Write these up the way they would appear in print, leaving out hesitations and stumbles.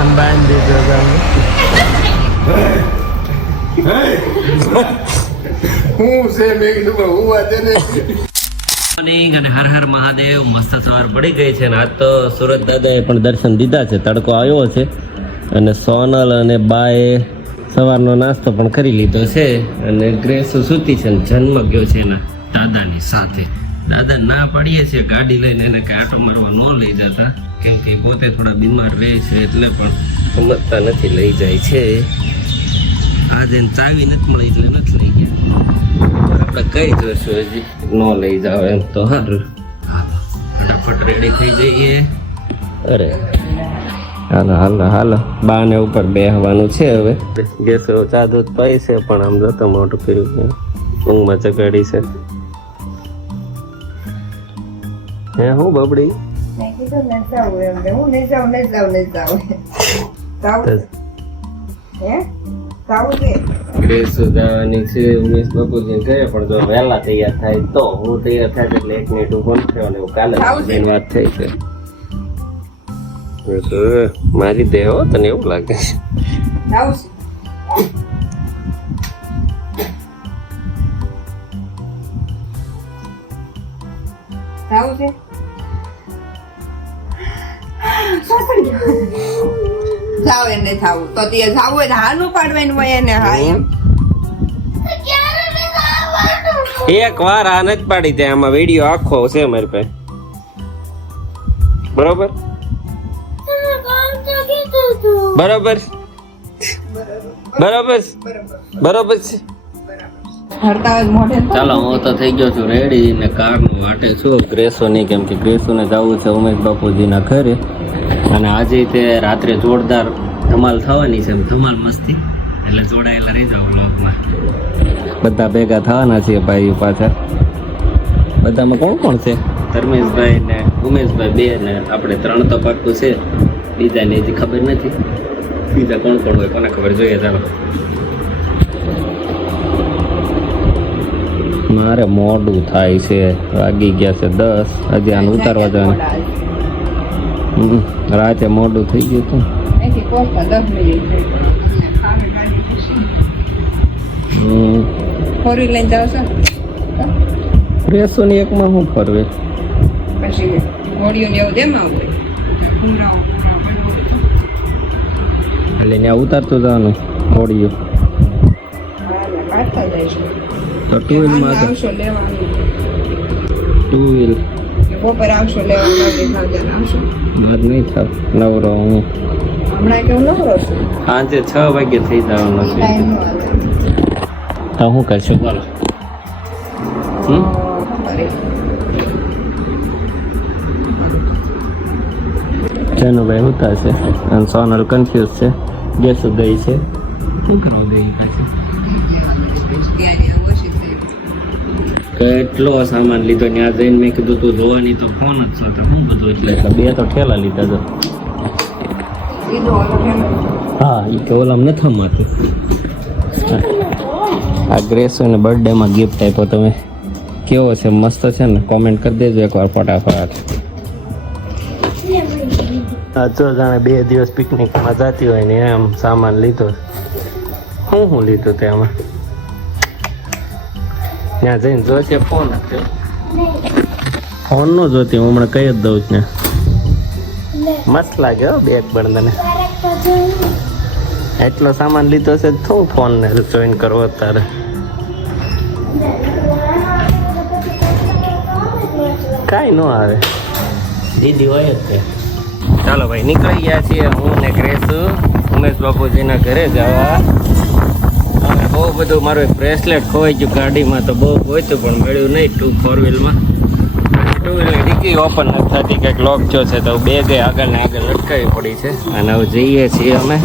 આમ બાંધી દીધો હું છે મેં કીધું હું વાંચે ને અને હર હર મહાદેવ. મસ્ત સવાર પડી ગઈ છે અને આજ તો સુરત દાદાએ પણ દર્શન દીધા છે. તડકો આવ્યો છે અને સોનલ અને બાએ સવારનો નાસ્તો પણ કરી લીધો છે અને ગ્રેસો સૂતી છે અને જન્મ ગયો છે એના દાદાની સાથે. દાદા ના પાડીએ છીએ ગાડી લઈને એને કે આટો મારવા ન લઈ જતા, કેમ કે પોતે થોડા બીમાર રહે છે એટલે પણ સમજતા નથી, લઈ જાય છે. આજે ચાવી નથી મળી એટલે નથી લઈ ગયા. આપણે કઈ જોઈશું હજી ન લઈ જાવ એમ તો સારું. ફટાફટ રેડી થઈ જઈએ. અરે હાલો હાલો હાલો, બાને ઉપર બેહવાનું છે હવે. ગેસો ચા દૂધ પાઈ છે પણ આમ જતો મોટું કર્યું ઊંઘમાં ચગાડી છે. હે હું બબડી ગ્રેસો જવાની છે ઉમેશ બાપુજી ઘરે, પણ જો વહેલા તૈયાર થાય તો હું તૈયાર થાય એટલે 1 મિનિટ ઉભો થયો ને કાલે વાત થઈ છે. મારી દેહો તને એવું લાગે છે. જાવ એને થાવું તો તે જાવ હોય હાલું પાડવાનું હોય એને. હા એમ એક વાર આ નથી પાડી દે. આમાં વિડીયો આખો છે મારી પાસે. બરોબર બરોબર બરોબર બરોબર છે. ચાલો હું તો થઈ ગયો છું રેડી ને કારનું વાટે છું ગ્રેસોની, કેમ કે ગ્રેસોને જવું છે ઉમેશ બાપુજીના ઘરે. અને આજે તે રાત્રે જોરદાર ધમાલ થવાની છે, ધમાલ મસ્તી, એટલે જોડાયેલા રહી જાવ વ્લોગમાં. બધા ભેગા થવાના છીએ ભાઈ પાછળ. બધામાં કોણ કોણ છે? ધર્મેશભાઈ ને ઉમેશભાઈ બે ને આપણે 3 તો પાક્કું છે. બીજાને હજી ખબર નથી. બીજા કોણ કોણ હોય કોને ખબર, જોઈએ ચાલો. મારે મોડું થાય છે, વાગી ગયા છે 10. હજી આને ઉતારવા જવાનું. રાતે મોડું થઈ ગયું હતું. રેસો ની એકમાં શું ફરવે પછી હોળીઓને એવું દેમ આવડે એટલે ત્યાં ઉતારતું જવાનું હોડીઓ. તો 2 વ્હીલમાં તો આવશો લેવાનું, 2 વ્હીલ બપોર આવશો લેવાનું, આવશો. મારે નહીં થાવ નવરો હું. હમણાં કેવું નવરો છું, સાંજે 6 વાગે થઈ જવાનો છે. તો શું કરશું બોલો? ભાઈ ઉતા છે અને સોનલ કન્ફ્યુઝ છે. ગેસ ગઈ છે, શું કરવા ગઈ પાછી? કેટલો સામાન લીધો ત્યાં જઈને મેં કીધું તું જોવાની તો ફોન જ છો તો હું બધું એટલે 2 તો ઠેલા લીધા તો. હા એ કે ઓલામ નથી થમાતું. આ ગ્રેસોને બર્થડેમાં ગિફ્ટ આપ્યો તમે, કેવો છે? મસ્ત છે ને? કોમેન્ટ કરી દેજો એકવાર ફટાફટ. આ જો જાણે 2 દિવસ પિકનિકમાં જતી હોય ને એમ સામાન લીધો. હું લીધું તે આમાં? ત્યાં જઈને જોશે ફોન હતો. ફોન નો જોતી હું હમણાં કહી જ દઉં છું ને. મસ્ત લાગે હો બેગ બળદાને. એટલો સામાન લીધો છે શું ફોન ને જોઈન કરવો તારે? કાંઈ ન આવે, દીદી હોય જ તે. ચાલો ભાઈ નીકળી ગયા છીએ હું ને ગ્રેસુ ઉમેશ બાપુજીના ઘરે જવા. હવે બહુ બધું મારું એક બ્રેસલેટ ખોવાઈ ગયું ગાડીમાં, તો બહુ ગોતું પણ મળ્યું નહીં. 4 વ્હીલમાં 2 વ્હીલની ડિક્કી ઓપન નથી થતી, કંઈક લોક જો છે તો બેગ આગળ ને આગળ લટકાવી પડી છે. અને હવે જઈએ છીએ અમે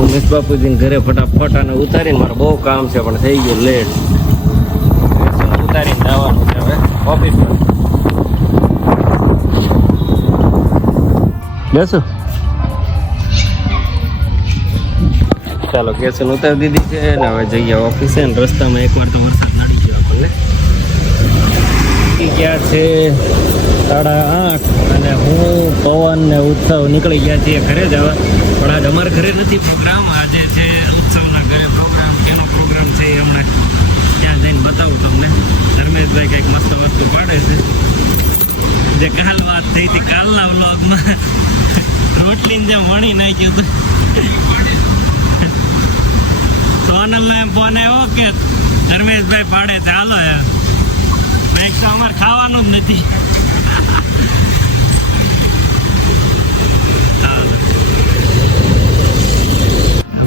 ઉમેશ બાપુજીને ઘરે ફટાફટ. અને ઉતારીને મારે બહુ કામ છે પણ થઈ ગયું લેટ. ઉતારીને જવાનું છે હવે ઓફિસ પર. બેસો ચાલો કેસન ઉતારી દીધી છે ને હવે જઈએ ઓફિસે. ને રસ્તામાં એકવાર તો વરસાદ નડી ગયો આપણને. ક્યાં છે 8:30 અને હું પવન ને ઉત્સવ નીકળી ગયા છીએ ઘરે જવા. પણ આજ અમારે ઘરે નથી પ્રોગ્રામ, આજે છે ઉત્સવના ઘરે પ્રોગ્રામ. કેનો પ્રોગ્રામ છે એ હમણાં ત્યાં જઈને બતાવું તમને. ધર્મેશભાઈ કંઈક મસ્ત વસ્તુ પાડે છે, જે કાલ વાત થઈ હતી કાલના વ્લોગમાં. રોટલીને જેમ વણી નાખ્યું હતું. સોનલનો એમ ફોન આવ્યો કે ધર્મેશભાઈ પાડે તે હાલો યાર. મેં તો અમારે ખાવાનું જ નથી.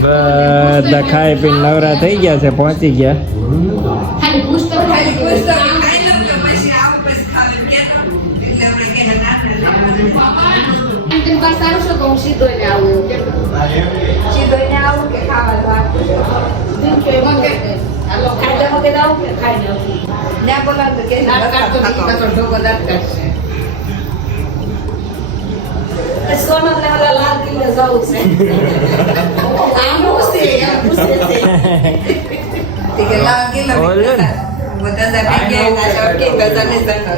બધા ખાઈ પીને નવરા થઈ ગયા છે, પહોંચી ગયા. ખાલી પુસ્તક ખાઈ લો તો પછી આવું પછી ખાવે ક્યાં એટલે આપણે કે ના સારું શું કહું સીધો ને આવું સીધો ને આવું કે ખાવા તો આપું હાલો ખાઈ દે મગે દાવ કે ખાઈ દે ના બોલા તો કે ના કાઢતો તો ઢોકો દાંત કાઢશે. સોનલ ને વાલા લાલ કિલ્લે જાવું છે. આનું છે કે લાલ કિલ્લે બધા દા કે ના શોર્ટ કે બધાને સંગત.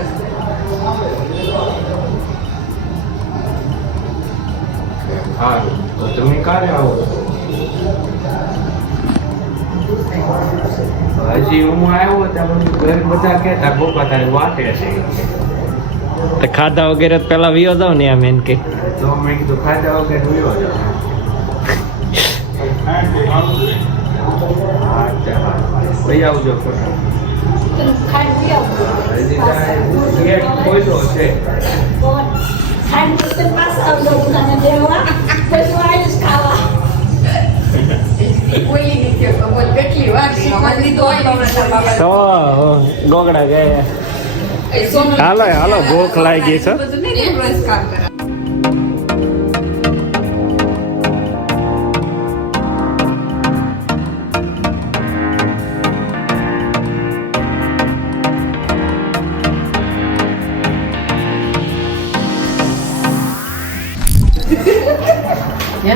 હા તો તમે ક્યારે આવો? હજી હું આવ્યો ત્યાં ઘર બધા કહેતા પપ્પા તારી વાટે છે. તો ખાધા વગેરે પેલા વિયો જાવ ને આમ એમ કે તો મેં કીધું ખાધા વગર જોયો જ. ભાઈ આવજો ગેટ ખોલ્યો છે. કોઈ નહીં કે બોલ કેટલી વાર મમ્મી તો તો ગોગડા ગયા. હાલો હાલો, ભૂખ લાગી છે. બધું નહીં રોજ કામ કરે.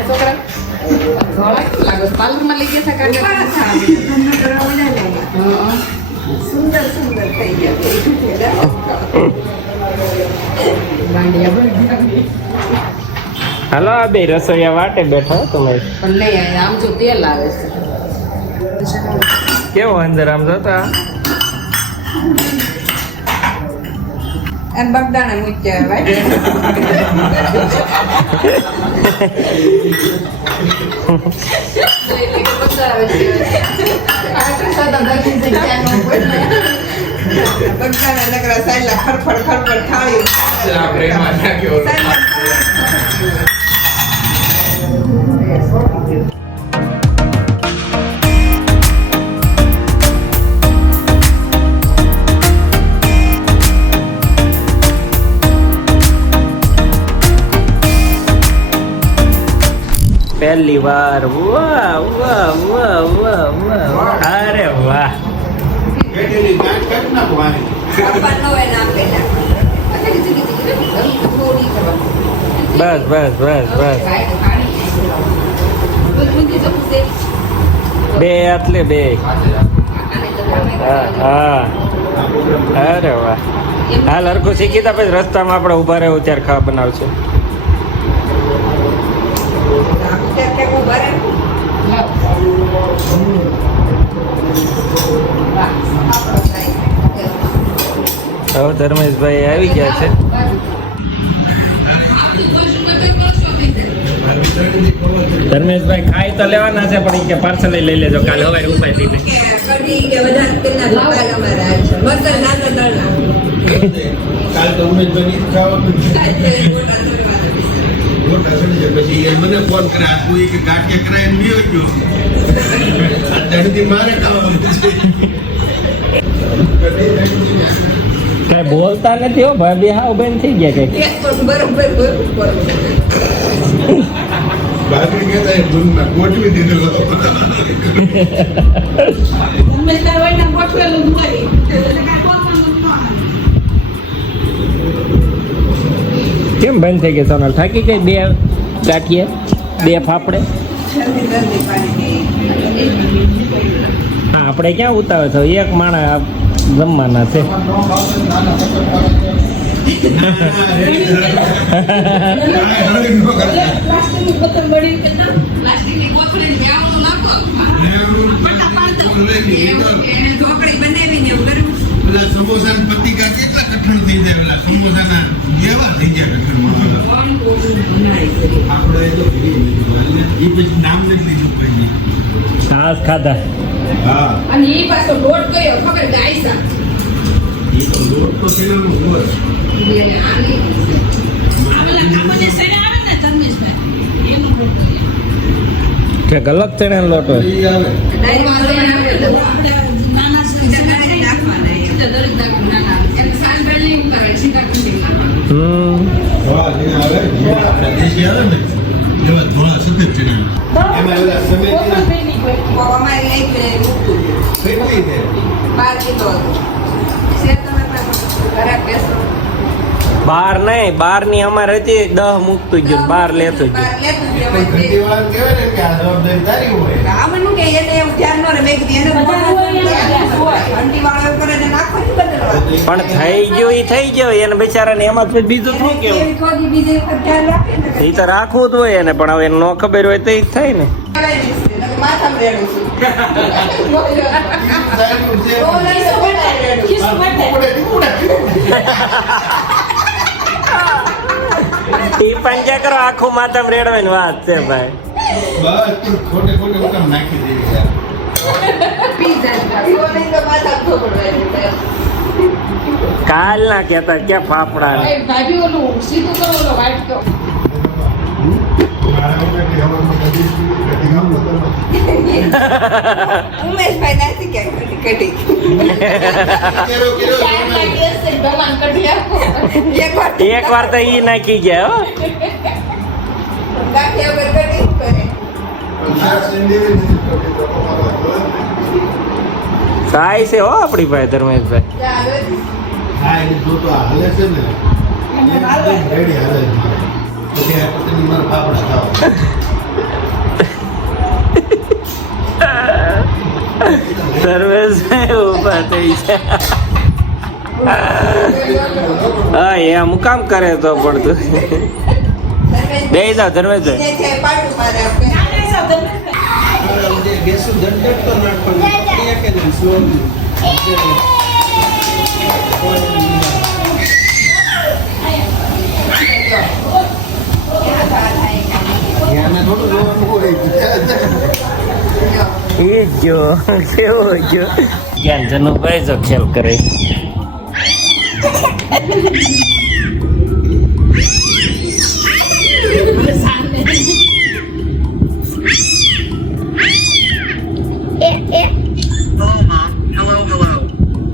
છોકરા પાર્લરમાં લઈ ગયા હતા સુંદર સુંદર થઈ ગયા. હાલો આ બે રસોઈયા વાટે બેઠા તમે. પણ નહીં આમ જો તેલ આવે છે. કેવો અંદર આમ જોતા એમ બગદાણા મૂક્યા ભાઈ. બગદાણા નકરા સાયલા ખડફડ ખડફડ ખાયું. આપણે એમાં નાખ્યો. પહેલી વાર. વાહ વાહ વાહ વાહ વાહ, અરે વાહ. બેટીની ગાંઠ કાઢી નાખો આની. પપ્પા નો એ નામ પેલા બસ બસ બસ બસ. બે આટલે બે. હા હા, અરે વાહ. હાલ હરખું શીખી તા પછી રસ્તામાં આપણે ઊભા રહેવું ત્યારે ખાવા બનાવશે. હવે ધર્મેશભાઈ આવી ગયા છે. ધર્મેશભાઈ ખાઈ તો લેવાના છે પણ કે પાર્સલ લઈ લેજો કાલે હવે ઉપાય થી. કાલ તો ઉમેશભાઈ ખાવાનું મોટા ચડી જાય. પછી એ મને ફોન કરે આપું કે ગાંઠિયા કરાય એમ નહીં ગયો. અત્યારથી મારે ખાવાનું છે. કઈ બોલતા નથી હો ભાઈ, બે હાવ બેન થઈ ગયા કઈ. બાકી કહેતા એ ધૂનમાં ગોઠવી દીધેલો. કેમ બંધ થઈ ગઈ સોનલ? થાકી ગઈ? બે ગાંઠીએ, બે ફાફડે. હા આપણે ક્યાં ઉતાવે છો? એક માણસ જમવાના છે. પ્લાસ્ટિકની બોતલ મળી કે ના પ્લાસ્ટિકની બોતલની બેવણું નાખો પટ્ટા પાડ દો એને ઢોકળી બનાવીને એવું કર્યું પેલા સમોસાના પતિકા કેટલા કઠણ થઈ જાય પેલા સમોસાના એવા થઈ જાય કઠણ આપણે તો એ પછી નામ નથી લીધું પછી છાસ ખાધા. હા અને ઈ પાછો લોટ ગયો ખબર ગાય સા એ તો લોટ તો પેલાનો હોય આની આવેલા કાપોને સડે આવે ને ધર્મેશભાઈ એનું લોટ કે ગલત ચણા લોટ હોય. એ આવે ડાયરીમાં લઈને આવ્યો આપણે નાના સીધા કરી નાખવાના સીધા દરેક દાખલ નાના એમ સાંભળ નહીં ઉતારે સીધા કરી નાખવાના હા જે આવે આપણા દેશી આવે ને એવા ધોળા સફેદ ચણા એમાં એલા સમેતીના અમારે લઈ ગયો મૂકતું કેટલી છે 12 કિલો છે તમે ઘરે બેસો બાર નહીં, બાર ની અમારે હતી 10 મૂકતું ગયું, 12 લેતું ગયું. પણ ઘંટીવાળા કહેવાય ને કે આ જવાબદારી તારી હોય રાવણનું કે એને એવું ધ્યાન ન રહે મેં કીધું એને ઘંટી વાળો કરે ને નાખો ને બદલવા પણ થઈ ગયું એ થઈ ગયું, એને બિચારાને એમાં તો બીજું શું કેવું? એવી થોડી બીજી વખત ધ્યાન રાખે ને એ તો રાખવું જ હોય એને, પણ હવે એને ન ખબર હોય તો એ જ થાય ને. માથામાં રેડું છું સાહેબ છે ઓ નહીં તો રેડું ખિસ્સું વાટે. ઈ પંજા કરો આખું માથામાં રેડવાની વાત છે ભાઈ. બસ તું ખોટે ખોટે ઉકામ નાખી દેવી યાર પીઝા ઓ નહીં તો માથામાં થોડું કાલ ના કેતા ક્યાં ફાફડા ને. ભાભી ઓલું સીધું કરો ઓલો વાઈટ કરો ઉમેશભાઈ નાસી ક્યાં કઢી કેરો કેરો એક વાર તો ઈ નાખી ગયા હો. સાઈ છે હો આપણી ભાઈ ધર્મેશભાઈ. હા એટલે જો તો આ હાલે છે ને રેડી હાલે છે મારે પછી આ પતંગી મારા ફાફડા ખાવા ધર્મેશભાઈ ઉભા થઈ છે. હા એ મુકામ કરે તો પડતું. બે જાવ ધર્મેશભાઈ. ગેસું ઝટઝટ તો નાખવાનું કે નહીં સ્લોલી યાને થોડું જોવાનું હોય ઈ જો કેવો જો જ્ઞાન જનુભાઈ જો ખેલ કરે.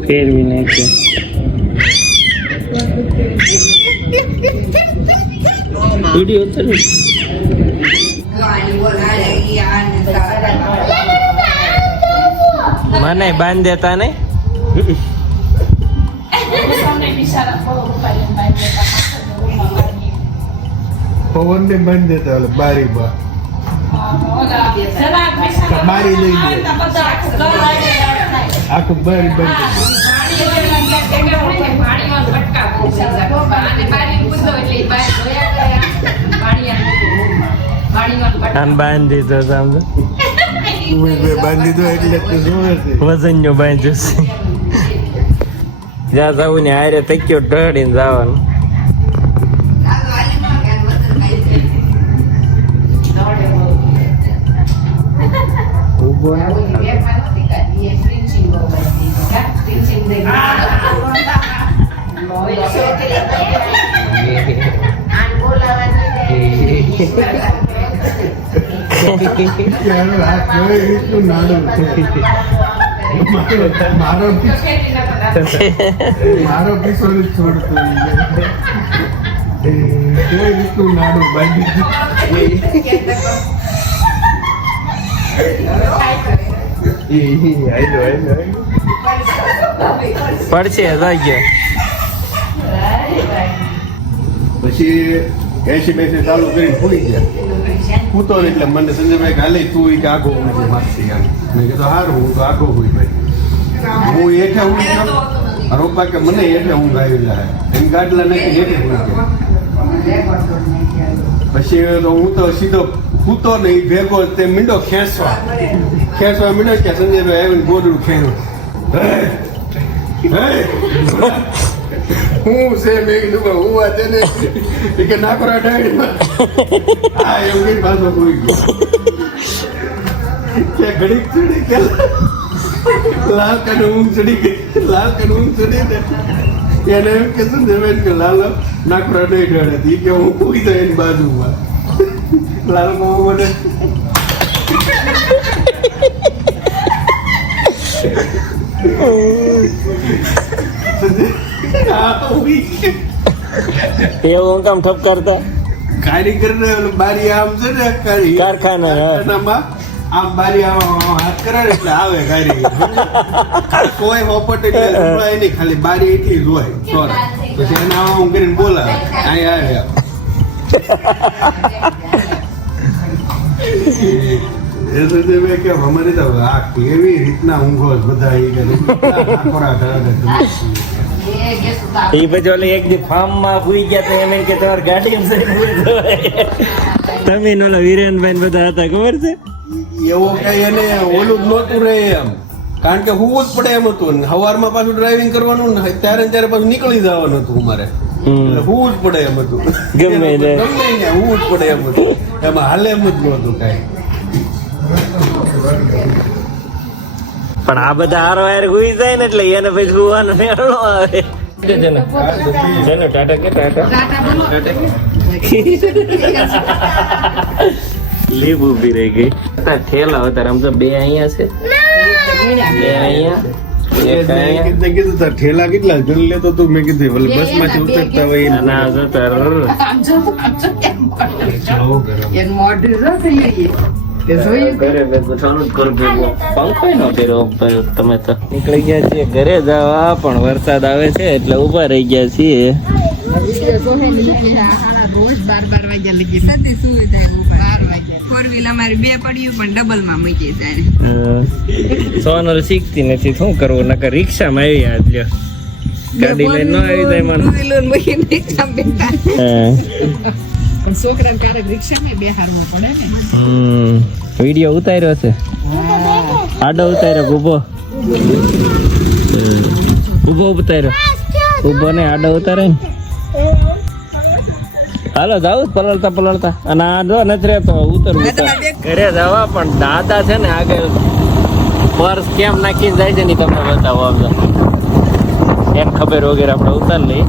ફેરવી નાખે. વિડીયો ઉતર ને. મને બાંધ દેતા નહીં. સામે બિચારા બહુ ઉપાડીને બાંધી દેતા પાછળનો રૂમમાં બાંધી. પવન ને બંધ દેતા ઓલે બારી બા ઓલા જરાક બિચારા બારી લઈ લે. આ બધા આખું ઘર લાગે થાય. આખું બારી બંધ આમ બાંધ દીધો સામે બાંધી દો એટલે તો જોવે છે વજન નો બાંધ્યો છે. જ્યાં જવું ને હારે તક્યો ઢળીને જવાનું. ઉભો ને. મારો કિશોર છોડતો રીતું નાડું બાંધી પડશે થઈ ગયો. પછી એસી બેસી ચાલુ કરીને ભૂલી ગયા પૂતો એટલે મને સંજયભાઈ હાલે તું કે આગો ઉડી મારતી આમ મેં કીધું સારું હું તો આગો હોય ભાઈ હું એઠે ઉડી ગયો મારા પપ્પા કે મને એટલે ઊંઘ આવી જાય એમ ગાડલા નાખી એટલે ઊંઘ આવે. પછી તો હું તો સીધો સૂતો નહીં ભેગો તે મીંડો ખેંચવા મીંડો કે સંજયભાઈ આવીને ગોદડું ખેંચ્યું. હું છે મેં કીધું હું આ છે ને કે નાકરા ડાયરીમાં હા એવું કઈ પાછો કોઈ ગયો કે ઘડીક ચડી કે લાલ કને ઊંઘ ચડી ગઈ ને એને એમ કે સંજયભાઈ કે લાલ નાકરા નહીં ડાળે એ કે હું કૂદી જાય એની બાજુમાં લાલ મામા મને એવું કામ ઠપકારતા કારીગર ને બારી આમ છે ને કારખાનામાં આમ બારી આમ હાથ કરાવે એટલે આવે કારીગર કોઈ હોપટ એટલે સંભળાય નહીં ખાલી બારી એટલી જ હોય સોરા પછી એને આમ કરીને બોલાવે અહીંયા આવે એ તો મેં કે અમારે તો આ કેવી રીતના ઊંઘો બધા એ કે એ પછી ઓલી એક દી ફાર્મ માં ભૂઈ ગયા તો એને કે તમારે ગાડી તમે ઓલા વીરેનભાઈ બધા હતા ખબર છે એવો કઈ એને ઓલું જ નહોતું રહે એમ કારણ કે હું જ પડે એમ હતું સવારમાં પાછું ડ્રાઇવિંગ કરવાનું ને ત્યારે પાછું નીકળી જવાનું હતું અમારે એટલે હું જ પડે એમ હતું ગમે તે. હું જ પડે એમ હતું એમાં હાલે એમ જ નહોતું કઈ પણ આ બધા હારો હાર હુઈ જાય ને એટલે એને પછી હુવાનો મેળો આવે ટાટા કે લીંબુ ઉભી રહી ગઈ ઠેલા હતા આમ તો બે અહીંયા છે બે અહીંયા એક અહીંયા કીધું તાર ઠેલા કેટલા જણ લેતો તું મેં કીધું બસ માંથી ઉતરતા હોય ના જતા તમે તો નીકળી ગયા છીએ ઘરે જવા પણ વરસાદ આવે છે એટલે ઉભા રહી ગયા છીએ સોનલ શીખતી નથી શું કરવું નકર રિક્ષામાં આવી આજ લ્યો ગાડી લઈને ન આવી જાય મને છોકરાને ક્યારેક રિક્ષામાં બેહારવું પડે ને. વિડીયો ઉતાર્યો છે આડો ઉતાર્યો ઉભો ઉતાર્યો ઉભો ને આડો ઉતારે ને હાલો જાવ પલળતા અને આ જો નથી રહેતો ઉતરવું ઘરે જવા પણ દાદા છે ને આગળ પર્સ કેમ નાખીને જાય છે ને તમને બતાવો આપણે એને ખબર વગેરે આપણે ઉતાર લઈએ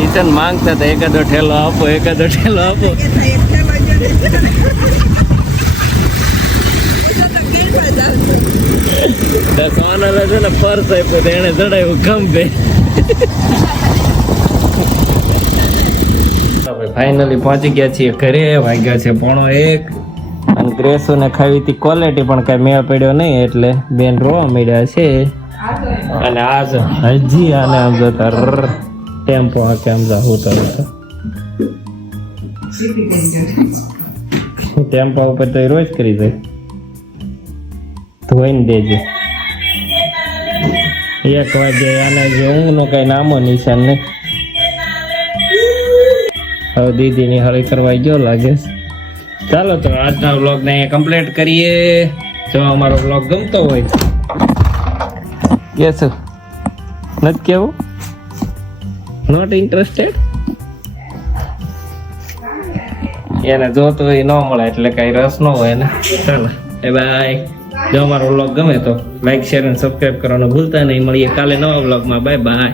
ઈસન માંગતા હતા એકાદો ઠેલો આપો સોનલ છે ને પર્સ આપ્યો તો એને ચડાવ્યું ખંભે ફાઇનલી પહોંચી ગયા છીએ ઘરે વાગ્યા છે 1:30 અને ગ્રેસો ને ખાવી હતી ક્વોલિટી પણ કઈ મેળ પડ્યો નહીં એટલે બેન રોવા મળ્યા છે અને આજ હજી આને આમ જોતા ટેમ્પો આકે આમ જા હોતા ટેમ્પો ઉપર તો રોજ કરી જાય ધોઈને દેજે 1 વાગે આને જે ઊંઘનો કઈ નામો નિશાન નહીં હવે દીદીની હળી કરવા ગયો લાગે ચાલો તો આજના વ્લોગને અહીંયા કમ્પ્લીટ કરીએ જો અમારો વ્લોગ ગમતો હોય કેસો નથી કેવું નોટ ઇન્ટરેસ્ટેડ એને જોતો હોય ન મળે એટલે કઈ રસ ન હોય ને ચાલો બાય જો અમારો વ્લોગ ગમે તો લાઈક શેર અને સબસ્ક્રાઈબ કરવાનું ભૂલતા નહીં મળીએ કાલે નવા વ્લોગમાં બાય બાય